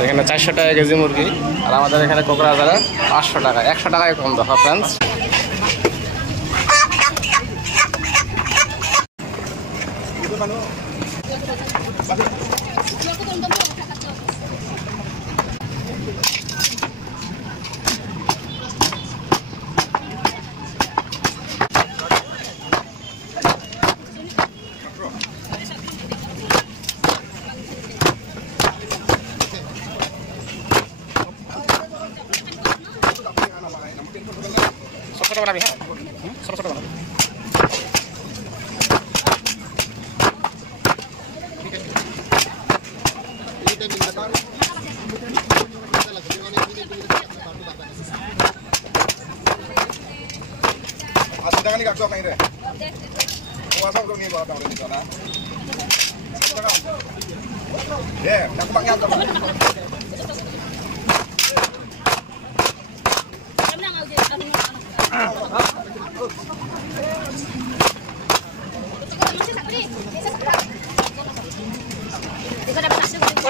এখানে 400 টাকা কেজি মুরগি, আর আমাদের এখানে কোকরাঝারে 500 টাকা, 100 টাকায় কম দেখো ফ্রেন্ডস। ছোট বানাবি, হ্যাঁ ছোট ছোট বানাবি।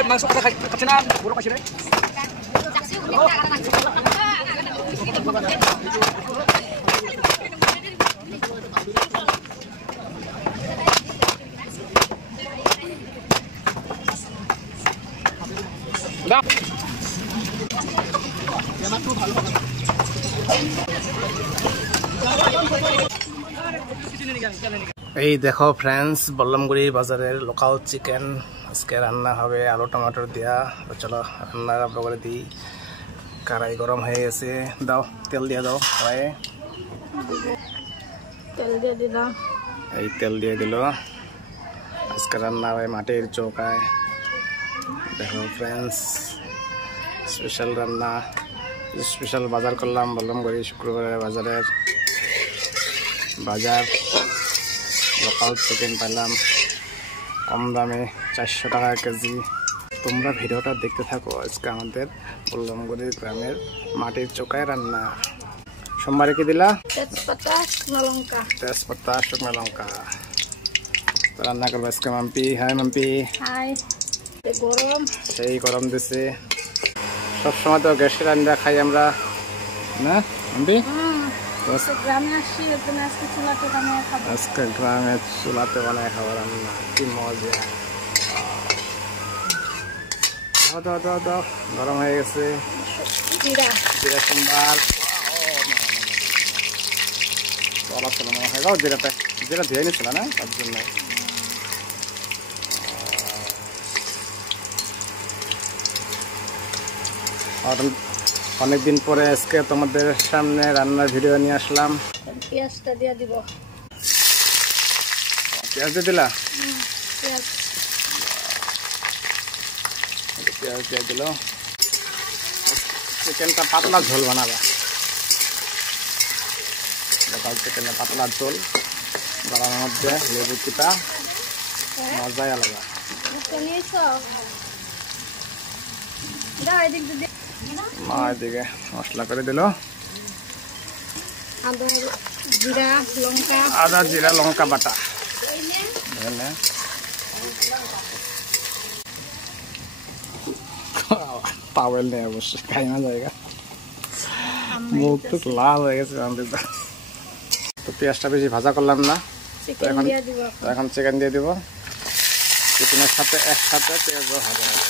Masuk ke kecinan, buruk kasih deh. Dah. এই দেখো ফ্রেন্ডস, বল্লমগুড়ি বাজারের লোকাল চিকেন আজকে রান্না হবে আলু টমেটো দিয়া। চলো রান্না আরম্ভ করে দিই। কড়াই গরম হয়ে গেছে, দাও তেল দিয়ে দাও কড়াইয়ে। তেল দিয়ে দিলাম, এই তেল দিয়ে দিল। আজকে রান্না হবে মাটির চৌকায়। দেখো ফ্রেন্ডস, স্পেশাল রান্না, স্পেশাল বাজার করলাম বল্লমগুড়ি শুক্রবারের বাজার। লোকাল চিকেন পেলাম কম দামে, 400 টাকা কেজি। তোমরা ভিডিওটা দেখতে থাকো। আজকে আমাদের বল্লমগুড়ির গ্রামের মাটির চৌকায় রান্না। সোমবারে কি দিলা? তেজপাতা, শুকনো লঙ্কা। রান্না করবো আজকে মাম্পি। হাই মাম্পি। হাই। গরম, সেই গরম দিছে। সবসময় তো গ্যাসের রান্না খাই আমরা, না মাম্পি? আজকে গ্রামে চুলাতে বানায় খাবার রান্না, কি মজা। দাও গরম হয়ে গেছে। জিরা সোমবার মনে হয়। দাও জিরা ধুয়ে নিচ্ছিল না, তার জন্য। অনেকদিন পরে আজকে তোমাদের সামনে রান্নার ভিডিও নিয়ে আসলাম। পেঁয়াজটা দিয়ে দিব। পেঁয়াজ দিয়ে দিলা? পেঁয়াজ দিয়ে দিল। চিকেনটা পাতলা ঝোল বানাবা। লোকাল চিকেনের পাতলা ঝোল গরমের মধ্যে লেবু চিপা, মজাই আলাদা। মা এদিকে মশলা করে দিল। আদা জিরা লঙ্কা বাটা। পাওয়েল নেই অবশ্যই, খাই না জায়গা, মুখ টুক লাল হয়ে গেছে। তো পেঁয়াজটা বেশি ভাজা করলাম না, এখন চিকেন দিয়ে দিব। চিকেনের সাথে একসাথে পেঁয়াজও ভাজা হবে।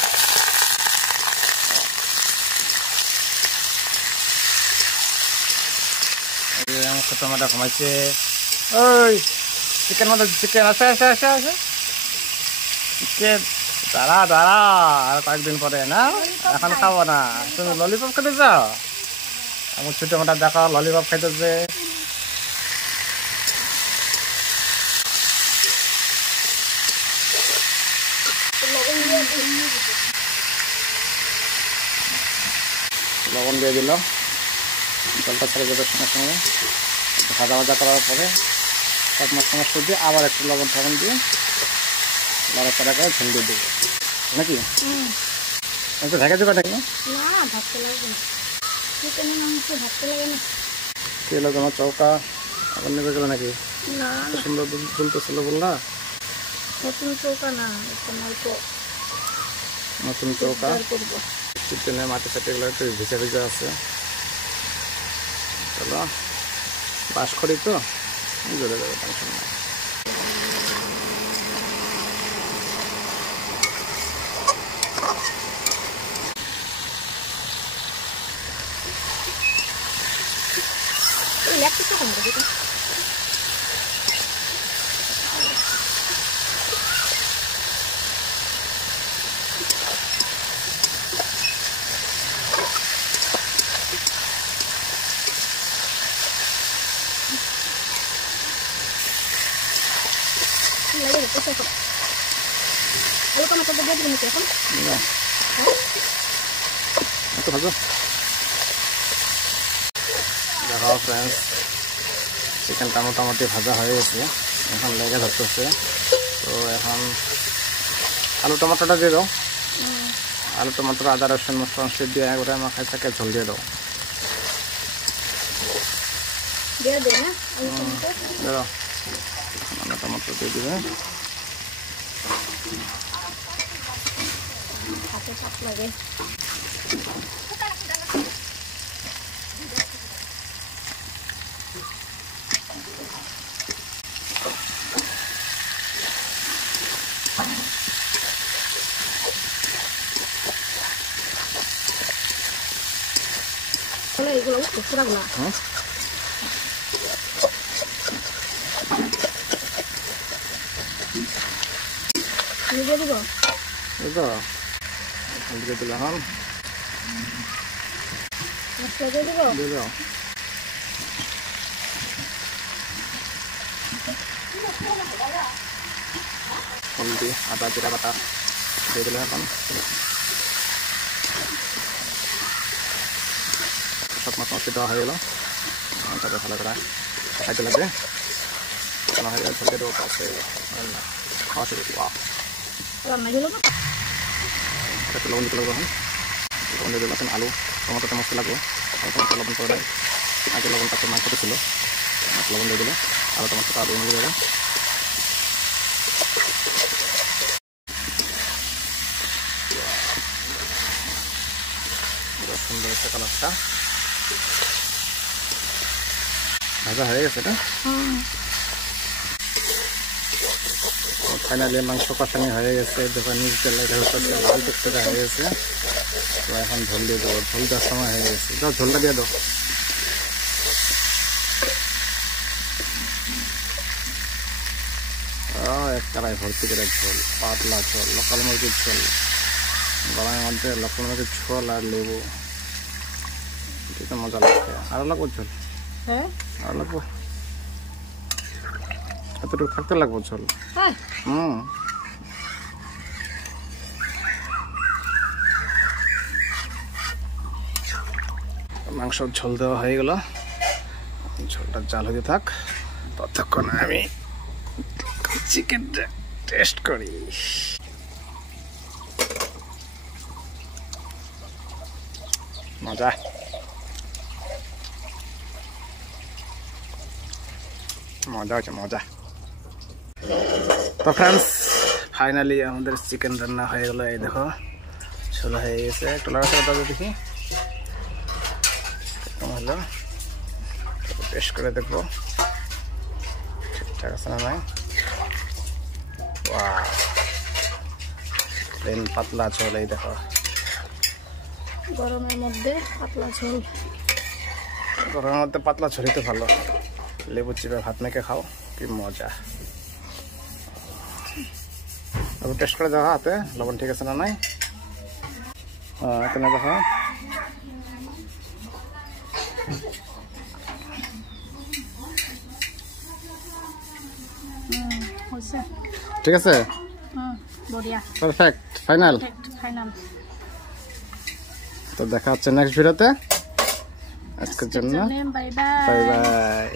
টমেটো ঘুমাইছে। ওই চিকেন মধ্যে চিকেন আছে। চিকেন দাঁড়া, আর কয়েকদিন পরে না, এখন খাবো না। তুমি ললিপপ খেতে যাও? আমার ছোট মোটা দেখো ললিপপ খাইতেছে। লবণ দিয়ে দিল। জলটা ছেড়ে যাবে সঙ্গে সঙ্গে। ভাজা করার পরে সব মশলা দিয়ে আবার একটু লবণ দিয়ে লড়াচড়া করে ঝোল দিয়ে দেবো নাকি? একটু ঢাকা দেবে নাকি? কি হলো তোমার চৌকা আবার নেবে গেল নাকি? সুন্দর ঝুলতেছিল বললা। নতুন চৌকা না, নতুন চৌকা চিকেনে মাটি সাটিগুলো একটু ভিজে ভিজে আছে। চলো বাস করি তো জ্বলে যাবে, টেনশন নাই। আলু টমেটো দিয়ে দিবেন নাকি এখন? তো ভাজো। দেখো ফ্রেন্ডস, চিকেনটা মোটামুটি ভাজা হয়ে গেছে, এখন লেগে ধরতেছে। তো এখন আলু টমাটোটা দিয়ে দাও। আলু টমাটো আদা রসুন মশলা মশলি দিয়ে একবারে মাখাই থাকে ঝোল দিয়ে দাও। দিয়ে দে না দাও আলু টমাটো দিয়ে দিবে। হাতে চাপ লাগে। এগুলো পুরাগুলা দিয়ে দিব। দিয়ে দিলাম, মশলা দিয়ে দিব। দিয়ে দাও। হলদি আদা জিরা বাটা দিয়ে দিলাম। এখন সব মশলা দেওয়া হয়ে গেল, তারপরে ভালো করে খাইতে লাগবে। হয়ে গেলে ঝোল দিয়ে দেবো, পাশে খাওয়া শুরু করবো। রান্না হলো না, একটু লবণ দিতে লাগবে। এখন লবণ দিয়ে দিলাম। এখন আলু টমেটোটা মশলা লাগবে, লবণ করে দেয়। আগে লবণটা তো মাংসটা ছিল, লবণ দিয়ে দিলে আলু টমেটোটা আলু মিলে যাবে। সুন্দর একটা কালারটা ভাজা হয়ে গেছে। এটা ফাইনালি মাংস কষানি হয়ে গেছে। দেখো নিচ তেলে হচ্ছে লাল টুকটা হয়ে গেছে। তো এখন ঝোল দিয়ে দেবো, ঝোল দেওয়ার সময় হয়ে গেছে। দাও ঝোলটা দিয়ে দাও। এক কড়াই ভর্তি করে ঝোল, পাতলা ঝোল, লোকাল মুরগির ঝোল। গরমের মধ্যে লোকাল মুরগির ঝোল আর লেবু, এটা মজা লাগবে। আরো লাগবো ঝোল? হ্যাঁ আরো লাগবো, এতটুকু থাকতে লাগবো ঝোল। মাংসর ঝোল দেওয়া হয়ে গেল, ঝোলটা জাল হতে থাক। ততক্ষণ আমি চিকেনটা টেস্ট করি। মজা, মজা হচ্ছে মজা। তো ফ্রেন্ডস, ফাইনালি আমাদের চিকেন রান্না হয়ে গেল। এই দেখো ঝোল হয়ে গেছে। একটু লাগাতে দাও দেখি কেমন হলো, টেস্ট করে দেখবো ঠিকঠাক আছে না নাই। প্লেন পাতলা ঝোল, এই দেখো গরমের মধ্যে পাতলা ঝোল। গরমের মধ্যে পাতলা ঝোলই তো ভালো। লেবু চিপে ভাত মেখে খাও, কি মজা। টেস্ট করে দেখো হাতে লবণ ঠিক আছে না নাই। এখানে দেখো ঠিক আছে, পারফেক্ট, ফাইনাল। তো দেখা হচ্ছে নেক্সট ভিডিওতে। আজকের জন্য বাই বাই।